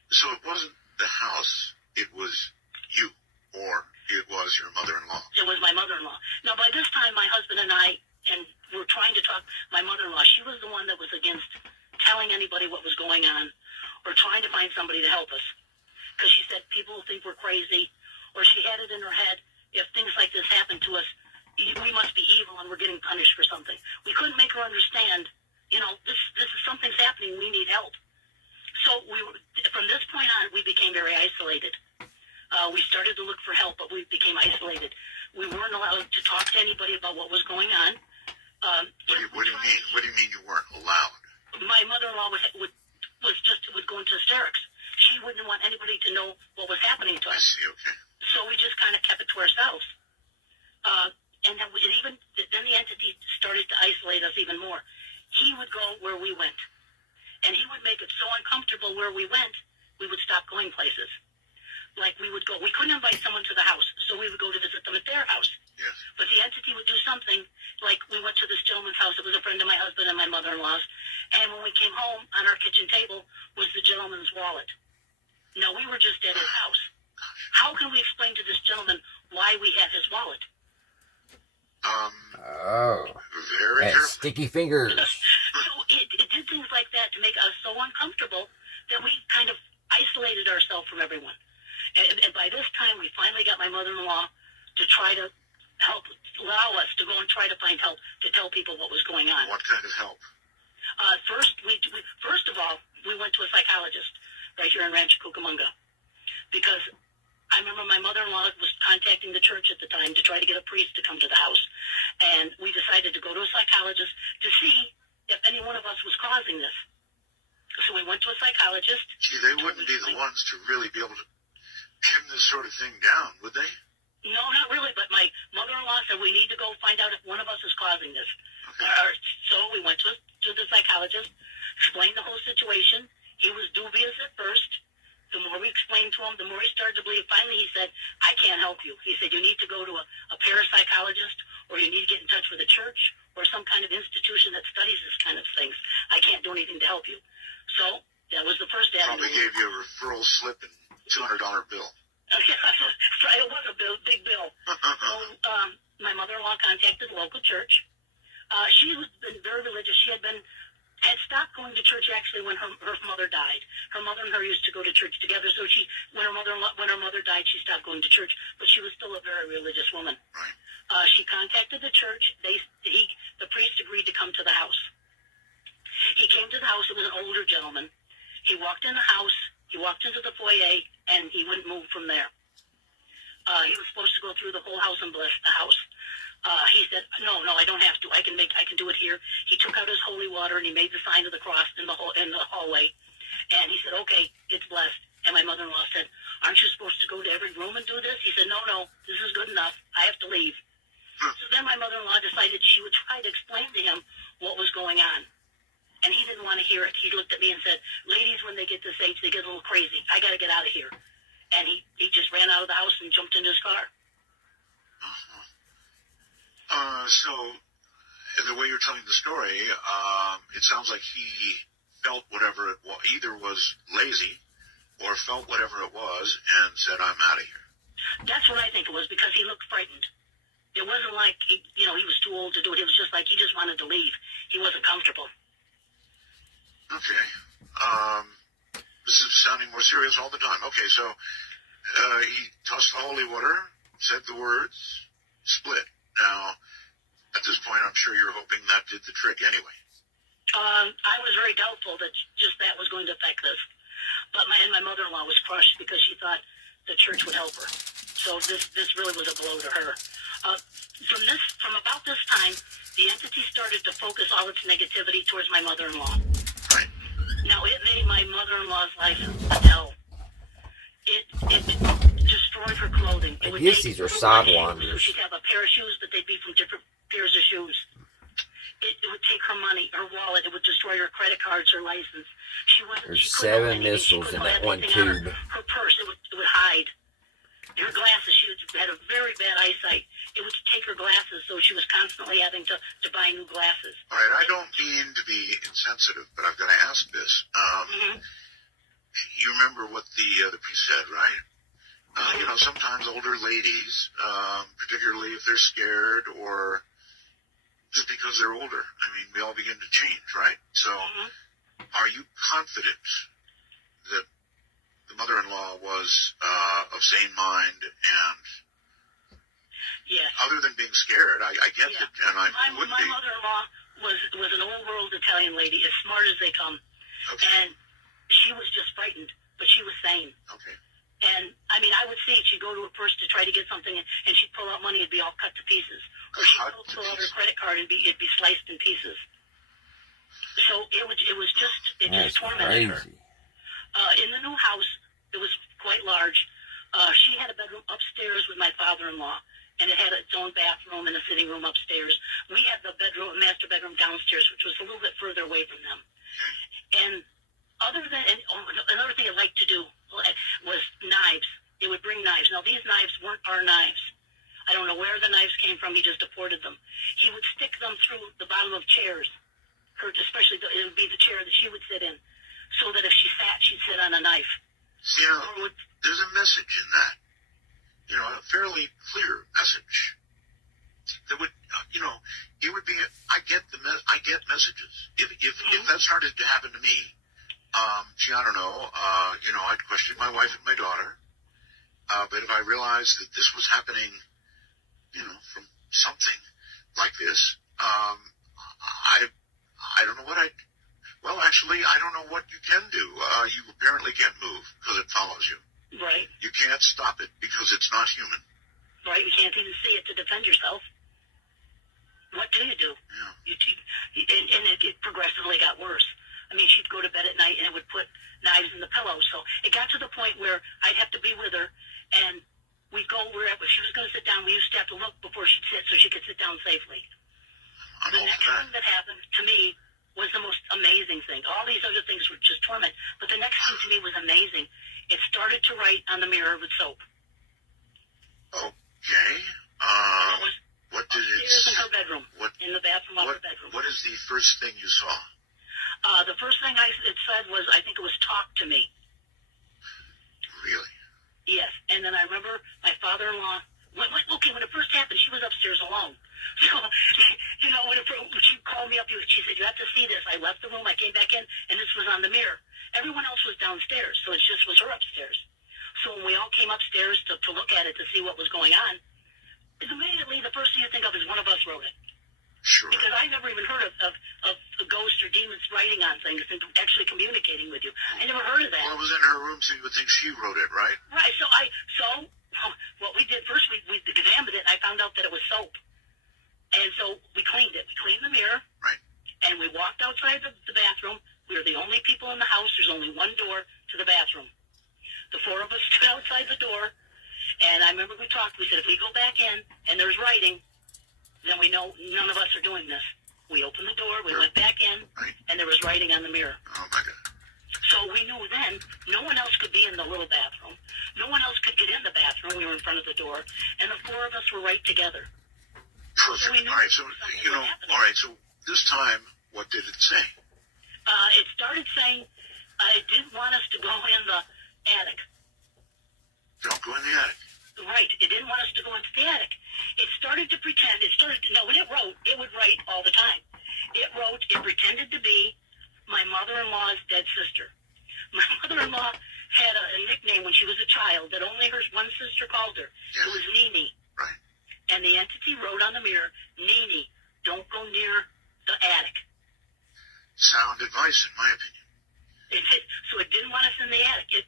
So it wasn't the house, it was you, or it was your mother-in-law. It was my mother-in-law. Now, by this time, my husband and I, and we're trying to talk, my mother-in-law, she was the one that was against telling anybody what was going on or trying to find somebody to help us. Because she said people will think we're crazy, or she had it in her head, if things like this happen to us, we must be evil and we're getting punished for something. We couldn't make her understand, this is something's happening, we need help. So from this point on, we became very isolated. We started to look for help, but we became isolated. We weren't allowed to talk to anybody about what was going on. What do you mean? What do you mean you weren't allowed? My mother-in-law would go into hysterics. She wouldn't want anybody to know what was happening to I us. see, okay. So we just kind of kept it to ourselves. And then the entity started to isolate us even more. He would go where we went. And he would make it so uncomfortable where we went, we would stop going places. Like we couldn't invite someone to the house, so we would go to visit them at their house. Yes. But the entity would do something, like we went to this gentleman's house. It was a friend of my husband and my mother-in-law's. And when we came home, on our kitchen table was the gentleman's wallet. Now, we were just at his house. How can we explain to this gentleman why we had his wallet? Very That careful. sticky fingers. So it did things like that to make us so uncomfortable that we kind of isolated ourselves from everyone. And by this time, we finally got my mother-in-law to try to allow us to go and try to find help to tell people what was going on. What kind of help? First of all, we went to a psychologist right here in Rancho Cucamonga because I remember my mother-in-law was contacting the church at the time to try to get a priest to come to the house. And we decided to go to a psychologist to see if any one of us was causing this. So we went to a psychologist. Gee, they wouldn't be the ones to really be able to pin this sort of thing down, would they? No, not really, but my mother-in-law said we need to go find out if one of us is causing this. Okay. So we went to the psychologist, explained the whole situation. He was dubious at first. The more we explained to him, the more he started to believe. Finally, he said, I can't help you. He said, you need to go to a parapsychologist, or you need to get in touch with a church or some kind of institution that studies this kind of things. I can't do anything to help you. So that was the first avenue. Probably gave you a referral slip and $200 bill. It was a big bill. So my mother-in-law contacted the local church. She was been very religious. She had stopped going to church actually when her mother died. Her mother and her used to go to church together. So when her mother died, she stopped going to church. But she was still a very religious woman. Right. She contacted the church. The priest agreed to come to the house. He came to the house. It was an older gentleman. He walked in the house. He walked into the foyer, and he wouldn't move from there. He was supposed to go through the whole house and bless the house. He said, no, I don't have to. I can do it here. He took out his holy water, and he made the sign of the cross in the hallway. And he said, okay, it's blessed. And my mother-in-law said, aren't you supposed to go to every room and do this? He said, no, this is good enough. I have to leave. So then my mother-in-law decided she would try to explain to him what was going on. And he didn't want to hear it. He looked at me and said, ladies, when they get this age, they get a little crazy. I got to get out of here. And he just ran out of the house and jumped into his car. So the way you're telling the story, it sounds like he felt whatever it was, either was lazy or felt whatever it was and said, I'm out of here. That's what I think it was, because he looked frightened. It wasn't like, he was too old to do it. It was just like he just wanted to leave. He wasn't comfortable. Okay. This is sounding more serious all the time. Okay, so he tossed the holy water, said the words, split. Now, at this point, I'm sure you're hoping that did the trick anyway. I was very doubtful that just that was going to affect this. But my mother-in-law was crushed because she thought the church would help her. So this really was a blow to her. From about this time, the entity started to focus all its negativity towards my mother-in-law. Right. Now, it made my mother-in-law's life a hell. It destroyed her clothing. I guess these are sidewinders. She'd have a pair of shoes, but they'd be from different pairs of shoes. It would take her money, her wallet. It would destroy her credit cards, her license. There's 7 missiles in that one tube. Her purse, it would hide. Her glasses, she had a very bad eyesight. It would take her glasses, so she was constantly having to buy new glasses. All right, I don't mean to be insensitive, but I've got to ask this. You remember what the priest said, right? Sometimes older ladies, particularly if they're scared or just because they're older, I mean, we all begin to change, right? So, are you confident that the mother-in-law was of sane mind and Yes. other than being scared, I get that, and I would my be. mother-in-law was an old world Italian lady, as smart as they come. Okay. And she was just frightened, but she was sane. Okay. And, I mean, I would see she'd go to her purse to try to get something, and she'd pull out money, it'd be all cut to pieces. Or she'd pull out her credit card, and it'd be sliced in pieces. So it just tormented her. In the new house, it was quite large. She had a bedroom upstairs with my father-in-law, and it had its own bathroom and a sitting room upstairs. We had the master bedroom downstairs, which was a little bit further away from them. And another thing I liked to do was knives. They would bring knives. Now, these knives weren't our knives. I don't know where the knives came from. He just imported them. He would stick them through the bottom of chairs. Especially, it would be the chair that she would sit in, so that if she sat, she'd sit on a knife. Yeah, there's a message in that. A fairly clear message. That would, it would be. I get messages. If that started to happen to me, gee, I don't know. I'd question my wife and my daughter. But if I realized that this was happening, from something like this, I don't know what well, actually, I don't know what you can do. You apparently can't move because it follows you. Right. You can't stop it because it's not human. Right. You can't even see it to defend yourself. What do you do? Yeah. And it progressively got worse. I mean, she'd go to bed at night and it would put knives in the pillow. So it got to the point where I'd have to be with her, and we'd go wherever. If she was going to sit down, we used to have to look before she'd sit so she could sit down safely. The next thing that happened to me was the most amazing thing. All these other things were just torment, but the next thing to me was amazing. It started to write on the mirror with soap. Okay. What did it say? In her bedroom. In the bathroom of her bedroom. What is the first thing you saw? The first thing it said was, I think it was "talk to me." Really? Yes. And then I remember my father-in-law. When it first happened, she was upstairs alone. So, when she called me up, she said, "You have to see this." I left the room. I came back in, and this was on the mirror. Everyone else was downstairs, so it just was her upstairs. So when we all came upstairs to look at it to see what was going on, immediately the first thing you think of is one of us wrote it. Sure. Because I never even heard of ghosts or demons writing on things and actually communicating with you. I never heard of that. Well, it was in her room, so you would think she wrote it, right? Right. So what we did first, we examined it, and I found out that it was soap. And so we cleaned it. We cleaned the mirror. Right. And we walked outside the bathroom. We were the only people in the house. There's only one door to the bathroom. The four of us stood outside the door, and I remember we talked. We said, if we go back in and there's writing, then we know none of us are doing this. We opened the door, we went back in, and there was writing on the mirror. Oh, my God. So we knew then no one else could be in the little bathroom. No one else could get in the bathroom. We were in front of the door, and the four of us were right together. Perfect. So we knew all right, so this time, what did it say? It started saying it didn't want us to go in the attic. Don't go in the attic. Right. It didn't want us to go into the attic. It started to pretend. When it wrote, it would write all the time. It pretended to be my mother-in-law's dead sister. My mother-in-law had a nickname when she was a child that only her one sister called her. Yes. It was Nini. Right. And the entity wrote on the mirror, "Nini, don't go near the attic." Sound advice, in my opinion. So it didn't want us in the attic. It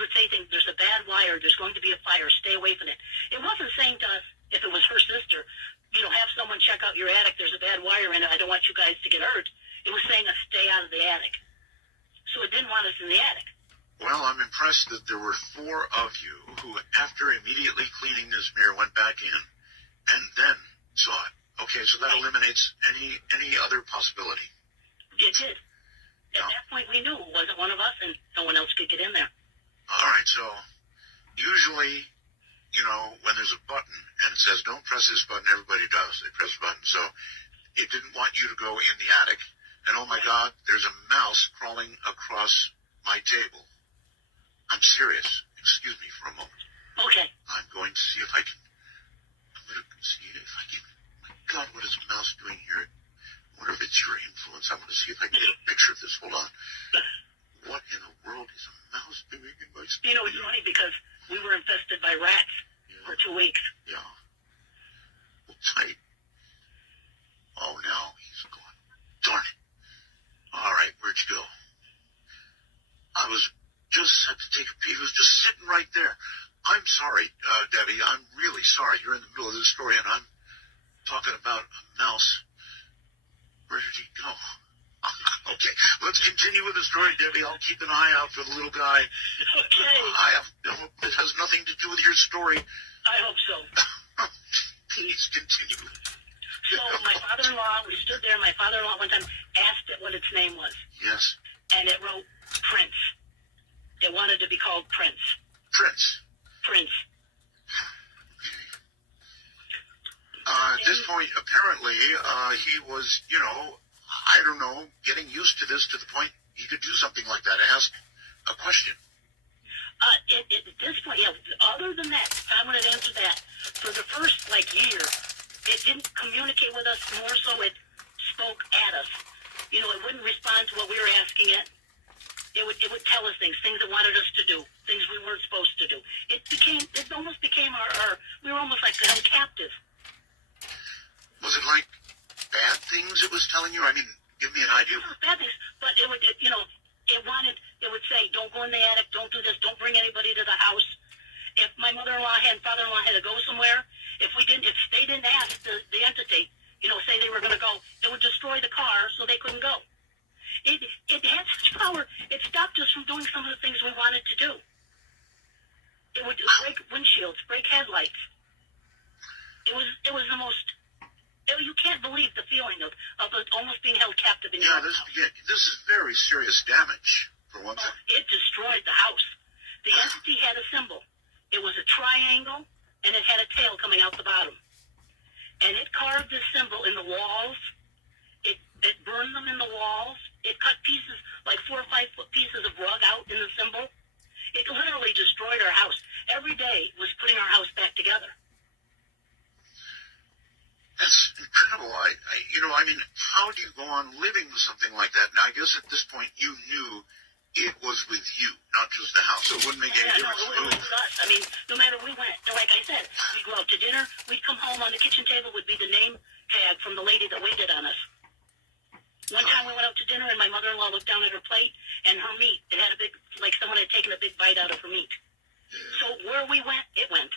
would say things, there's a bad wire, there's going to be a fire, stay away from it. It wasn't saying to us, if it was her sister, have someone check out your attic, there's a bad wire in it, I don't want you guys to get hurt. It was saying us stay out of the attic. So it didn't want us in the attic. Well, I'm impressed that there were four of you who, after immediately cleaning this mirror, went back in and then saw it. Okay, so that eliminates any other possibility. It did. At that point, we knew it wasn't one of us, and no one else could get in there. All right, so usually, when there's a button and it says don't press this button, everybody does. They press the button. So it didn't want you to go in the attic. And oh my God, there's a mouse crawling across my table. I'm serious. Excuse me for a moment. Okay. I'm going to see if I can. I'm going to see if I can. My God, what is a mouse doing here? I wonder if it's your influence. I'm going to see if I can get a picture of this. Hold on. What in the world is a mouse doing in my studio? You know, it's funny because we were infested by rats for 2 weeks. Yeah. Well, tight. Oh, now he's gone. Darn it. All right, where'd you go? I was just had to take a pee. He was just sitting right there. I'm sorry, Debbie. I'm really sorry. You're in the middle of this story, and I'm talking about a mouse. Where did he go? Okay, let's continue with the story, Debbie. I'll keep an eye out for the little guy. Okay. It has nothing to do with your story. I hope so. Please continue. So my father-in-law, we stood there. My father-in-law one time asked it what its name was. Yes. And it wrote Prince. It wanted to be called Prince. Prince. Prince. At this point, apparently, he was, I don't know, getting used to this to the point he could do something like that. Ask a question. At this point, yeah, other than that, I'm going to answer that. For the first, year, it didn't communicate with us. More so, it spoke at us. It wouldn't respond to what we were asking it. It would tell us things it wanted us to do, things we weren't supposed to do. It almost became we were almost like held captive. Was it like bad things it was telling you? I mean, give me an idea. It was bad things, but it would say, don't go in the attic, don't do this, don't bring anybody to the house. If my mother-in-law and father-in-law had to go somewhere, if they didn't ask the entity, say they were going to go, it would destroy the car so they couldn't go. It had such power, it stopped us from doing some of the things we wanted to do. It would break windshields, break headlights. It was the most, you can't believe the feeling of almost being held captive in your house. This is very serious damage, for one thing. It destroyed the house. The entity had a symbol. It was a triangle, and it had a tail coming out the bottom. And it carved this symbol in the walls. It burned them in the walls. It cut pieces, like 4 or 5 foot pieces of rug out in the symbol. It literally destroyed our house. Every day was putting our house back together. That's incredible. How do you go on living with something like that? Now, I guess at this point you knew it was with you, not just the house. So it wouldn't make any difference. No, it was us. I mean, no matter we went, like I said, we'd go out to dinner. We'd come home, on the kitchen table would be the name tag from the lady that waited on us. One time we went out to dinner, and my mother-in-law looked down at her plate, and her meat, it had a big, like someone had taken a big bite out of her meat. So where we went, it went.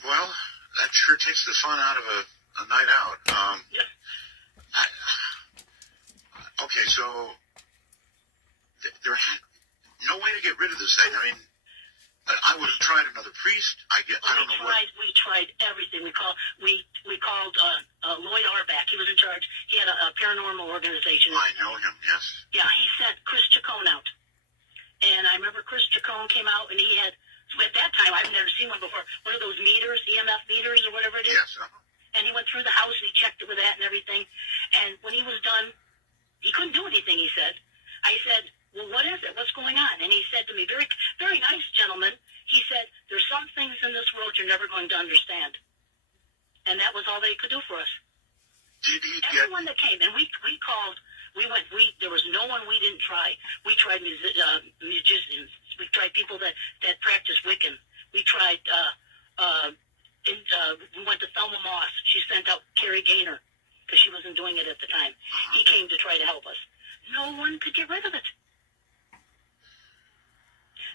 Well, that sure takes the fun out of a night out. Yeah. Okay, so there had no way to get rid of this thing. I mean, I would have tried another priest. We tried everything. We called Lloyd Arback. He was in charge. He had a paranormal organization. I know him. Yes. Yeah, he sent Chris Chacon out, and I remember Chris Chacon came out, and he had, at that time I've never seen one before. One of those meters, EMF meters or whatever it is. Yes. And he went through the house and he checked it with that and everything. And when he was done, he couldn't do anything. He said. I said, well, what is it? What's going on? And he said to me, very, very nice gentleman, he said, there's some things in this world you're never going to understand. And that was all they could do for us. Everyone that came, and we called, there was no one we didn't try. We tried musicians. We tried people that practice Wiccan. We tried, we went to Thelma Moss. She sent out Carrie Gaynor because she wasn't doing it at the time. He came to try to help us. No one could get rid of it.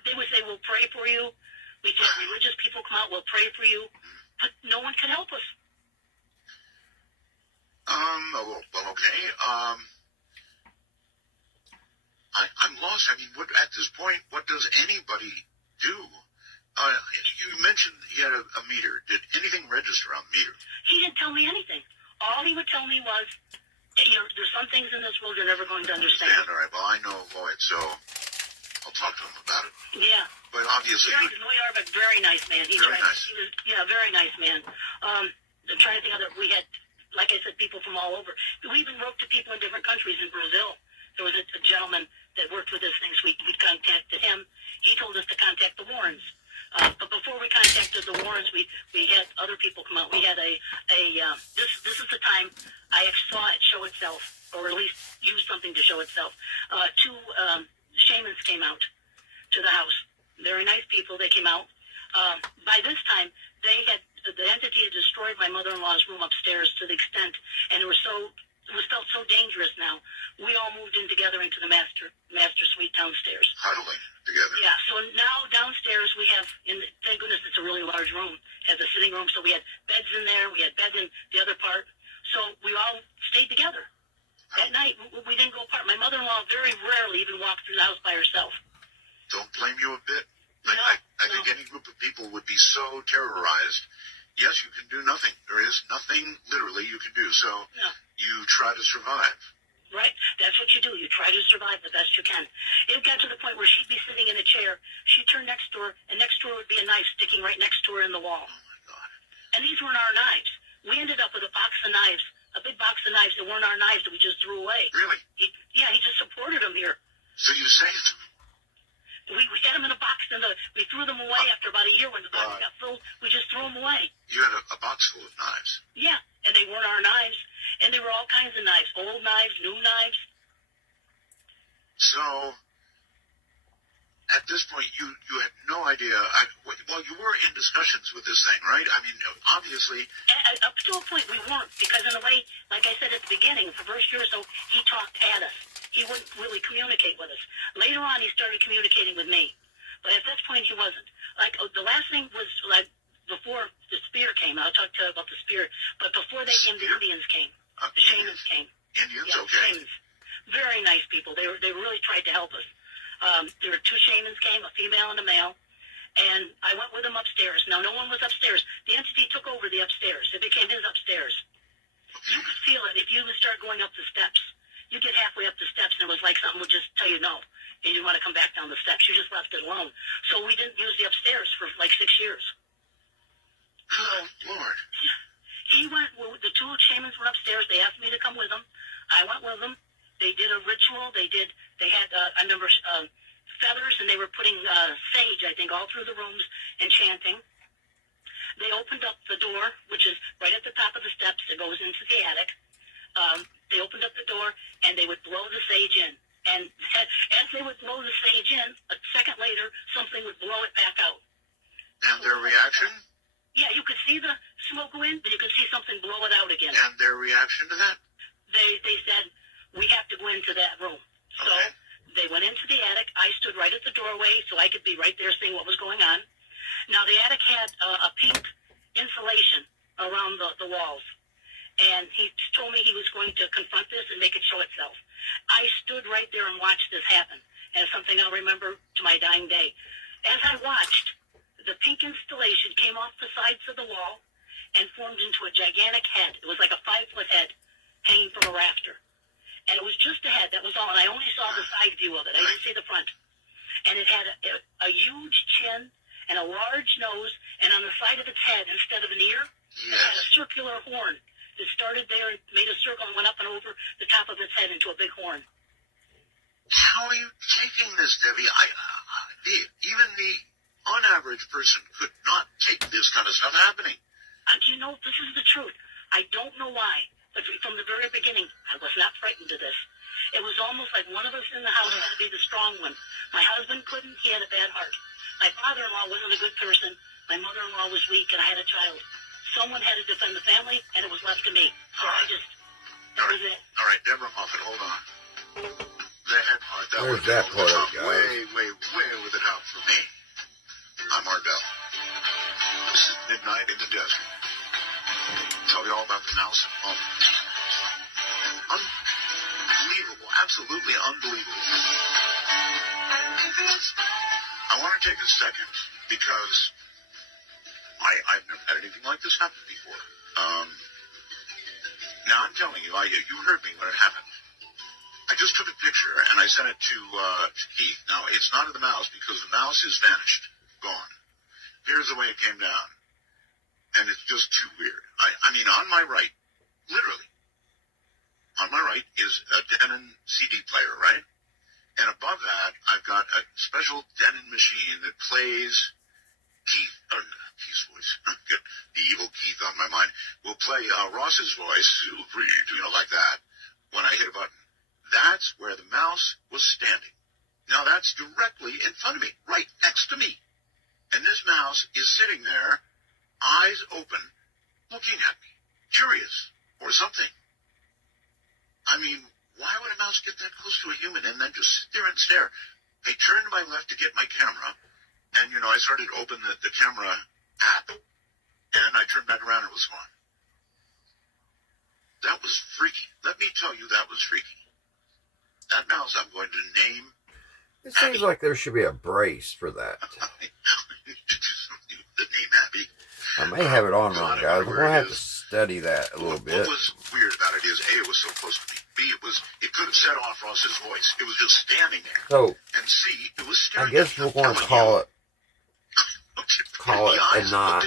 They would say, we'll pray for you. We had religious people come out, we'll pray for you. But no one could help us. Well, okay. I'm lost. I mean, at this point, what does anybody do? You mentioned he had a meter. Did anything register on the meter? He didn't tell me anything. All he would tell me was, there's some things in this world you're never going to understand. All right, well, I know Lloyd, so I'll talk to him about it. Yeah. But obviously... Lloyd Arback, very nice man. Very nice. Very nice man. I'm trying to think of that. We had, like I said, people from all over. We even wrote to people in different countries. In Brazil, there was a gentleman that worked with us things. We contacted him. he told us to contact the Warrens. But before we contacted the Warrens, we had other people come out. We had this is the time I saw it show itself, or at least use something to show itself. Two shamans came out to the house. Very nice people. They came out. By this time, the entity had destroyed my mother-in-law's room upstairs to the extent, and it felt so dangerous now. We all moved in together into the master suite downstairs. Huddling together. Yeah, so now downstairs we have, thank goodness it's a really large room, has a sitting room, so we had beds in there, we had beds in the other part, so we all stayed together. That night, we didn't go apart. My mother-in-law very rarely even walked through the house by herself. Don't blame you a bit. No, I think any group of people would be so terrorized. Yes, you can do nothing. There is nothing literally you can do. So No. you try to survive. Right? That's what you do. You try to survive the best you can. It got to the point where she'd be sitting in a chair. She'd turn next to her, and next to her would be a knife sticking right next to her in the wall. Oh, my God. And these weren't our knives. We ended up with a box of knives, a big box of knives that weren't our knives that we just threw away. Really? He just supported them here. So you saved them? We had them in a box, and we threw them away after about a year when the box got full. We just threw them away. You had a box full of knives. Yeah, and they weren't our knives. And they were all kinds of knives, old knives, new knives. So, at this point, you had no idea. Well, you were in discussions with this thing, right? I mean, obviously. Up to a point, we weren't, because in a way, like I said at the beginning, the first year or so, he talked at us. He wouldn't really communicate with us. Later on, he started communicating with me. But at this point, he wasn't. Like, the last thing was, like, before the spear came. I'll talk to you about the spear. But before they came, the Indians came. The shamans came. Indians, Yeah, okay. shamans. Very nice people. They really tried to help us. There were two shamans came, a female and a male. And I went with them upstairs. Now, no one was upstairs. The entity took over the upstairs. It became his upstairs. You could feel it if you would start going up the steps. You get halfway up the steps, and it was like something would just tell you no. And you didn't want to come back down the steps. You just left it alone. So we didn't use the upstairs for like 6 years. Good Lord. He went, the two shamans went upstairs. They asked me to come with them. I went with them. They did a ritual. They had, I remember, feathers, and they were putting sage, I think, all through the rooms and chanting. They opened up the door, which is right at the top of the steps that goes into the attic. They opened up the door, and they would blow the sage in. And as they would blow the sage in, a second later, something would blow it back out. And their reaction? Yeah, you could see the smoke go in, but you could see something blow it out again. And their reaction to that? They said, we have to go into that room. So Okay. they went into the attic. I stood right at the doorway, so I could be right there seeing what was going on. Now, the attic had a pink insulation around the walls. And he told me he was going to confront this and make it show itself. I stood right there and watched this happen. And it's something I'll remember to my dying day. As I watched, the pink installation came off the sides of the wall and formed into a gigantic head. It was like a 5-foot head hanging from a rafter. And it was just a head, that was all. And I only saw the side view of it. I didn't see the front. And it had a huge chin and a large nose. And on the side of its head, instead of an ear, it had a circular horn. It started there and made a circle and went up and over the top of its head into a big horn. How are you taking this, Debbie? Even the unaverage person could not take this kind of stuff happening. You know, this is the truth. I don't know why, but from the very beginning, I was not frightened of this. It was almost like one of us in the house had to be the strong one. My husband couldn't. He had a bad heart. My father-in-law wasn't a good person. My mother-in-law was weak, and I had a child. Someone had to defend the family, and it was left to me. So that was it. All right, Deborah Moffat, hold on. The head part, that There's was that over the part, top, guys. way over the top for me. I'm Ardell. This is Midnight in the Desert. Tell you all about the mouse at home. Unbelievable, absolutely unbelievable. I want to take a second because I've never had anything like this happen before. Now I'm telling you, you heard me when it happened. I just took a picture and I sent it to Keith. Now it's not of the mouse because the mouse is vanished, gone. Here's the way it came down, and it's just too weird. I mean, on my right, literally, on my right is a Denon CD player, right? And above that, I've got a special Denon machine that plays Keith's voice. The evil Keith on my mind will play Ross's voice, like that, when I hit a button. That's where the mouse was standing. Now that's directly in front of me, right next to me. And this mouse is sitting there, eyes open, looking at me, curious, or something. I mean, why would a mouse get that close to a human and then just sit there and stare? I turned to my left to get my camera, and, I started to open the camera app, and I turned back around and it was gone. That was freaky. Let me tell you, that was freaky. That mouse I'm going to name. It seems like there should be a brace for that. The name Abby. I may have it on wrong, guys. We're going to have to study that a little bit. What was weird about it is, A, it was so close to me. B, it could have set off Ross's voice. It was just standing there. So, and C, it was staring I guess we're going to call it a knot.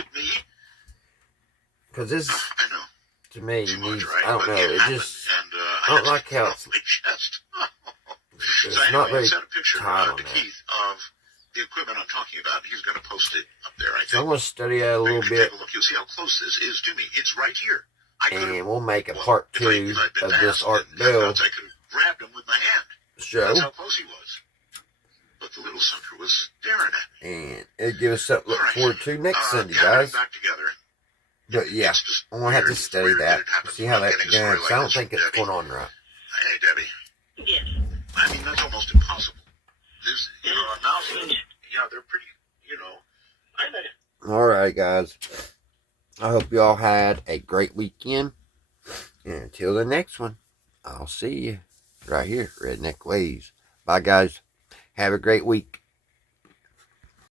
Because this, I know. to me, Too needs, much, right? I don't know, it happened, just, and, I don't like how it's, my chest. it's So anyway, not very I sent a picture tight on to that. Keith of the equipment I'm talking about. He's going to post it up there, I think. So I'm going to study that a little bit, Take a look. You'll see how close this is to me. It's right here. and we'll make a part 2 of this Art Bell I could have grabbed him with my hand. show, That's how close he was. But the little sucker was staring at me. and it'll give us something to look forward to next Sunday, gathering guys. back together. But yeah, It's just I'm going to have to weird. It's study weird that, it happens see how when I'm that getting a story goes. like I don't this think from it's Debbie. going on right. Hey, Debbie. Yes. I mean, that's almost impossible. There's, a mouse, they're pretty, I bet it. Alright, guys. I hope you all had a great weekend. And until the next one, I'll see you right here, Redneck Ways. Bye, guys. Have a great week.